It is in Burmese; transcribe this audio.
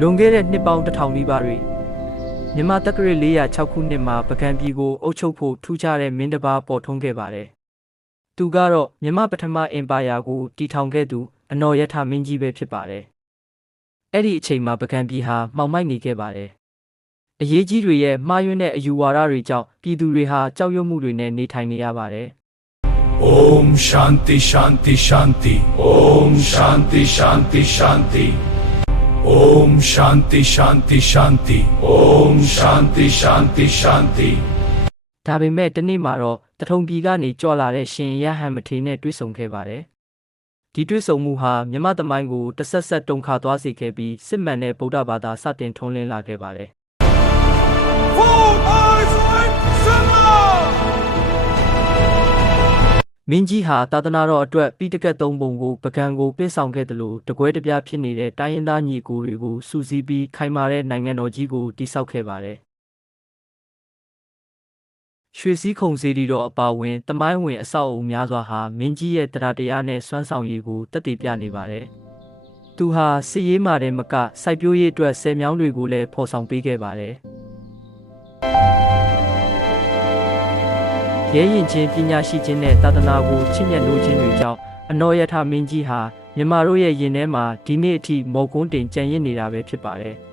လွန်ခဲ့တဲ့နှစ်ပေါင်း1000နီးပါးတွင်မြန်မာတက္ကရာ406ခုနှစ်မှာပုဂံပြည်ကိုအုပ်ချုပ်ဖို့ထူးခြားတဲ့မင်းတစ်ပါးပေါ်ထွန်းခဲ့ပါတယ်။သူကတော့မြန်မာပထမအင်ပါယာကိုတည်ထောင်ခဲ့သူအနော်ရထမင်းကြီးပဲဖြစ်ပါတယ်။အဲ့ဒီအချိန်မှာပုဂံပြည်ဟာမှောင်မိုက်နေခဲ့ပါတယ်။အရေးကြီးတွေရဲ့မှားယွင်းတဲ့အယူဝါဒတွေကြောင့်ပြည်သူတွေဟာကြောက်ရွံ့မှုတွေနဲ့နေထိုင်နေရပါတယ်။ Om Shanti Shanti Shanti Om Shanti Shanti Shanti Om Shanti Shanti Shanti Om Shanti Shanti Shanti ဒါပေမဲ့တနေ့မှာတော့တထုံပြည်ကနေကြွလာတဲ့ရှင်ရဟန်းမထေရနဲ့တွေ့ဆုံခဲ့ပါတယ်။ဒီတွေ့ဆုံမှုဟာမြမသမိုင်းကိုတဆက်ဆက်တုန်ခါသွားစေခဲ့ပြီးစစ်မှန်တဲ့ဗုဒ္ဓဘာသာစတင်ထွန်းလင်းလာခဲ့ပါတယ်။မင်းကြီးဟာသာသနာတော်အတွက်ပြီးတကက်သုံးပုံကိုပုဂံကိုပြည့်ဆောင်ခဲ့တယ်လို့တကွဲတပြားဖြစ်နေတဲ့တိုင်းရင်းသားညီအကိုတွေကိုစုစည်းပြီးခိုင်မာတဲ့နိုင်ငံတော်ကြီးကိုတည်ဆောက်ခဲ့ပါတယ်။ရွှေစည်းခုံစေတီတော်အပါအဝင်တမိုင်းဝင်အဆောက်အအုံများစွာဟာမင်းကြီးရဲ့တရားတရားနဲ့စွမ်းဆောင်ရည်ကိုတက်တည်ပြနေပါတယ်။သူဟာစစ်ရေးမှာတဲ့မကစိုက်ပျိုးရေးအတွက်ဆယ်မြောင်းတွေကိုလည်းဖော်ဆောင်ပေးခဲ့ပါတယ်။ရဲရင်ချင်းပညာရှိခြင်းနဲ့သာသနာကိုချစ်မြတ်နိုးခြင်းတွေကြောင့်အနော်ရထမင်းကြီးဟာမြန်မာတို့ရဲ့ရင်ထဲမှာဒီနေ့အထိမော်ကွန်းတင်ကြံ့ရစ်နေတာပဲဖြစ်ပါတယ်။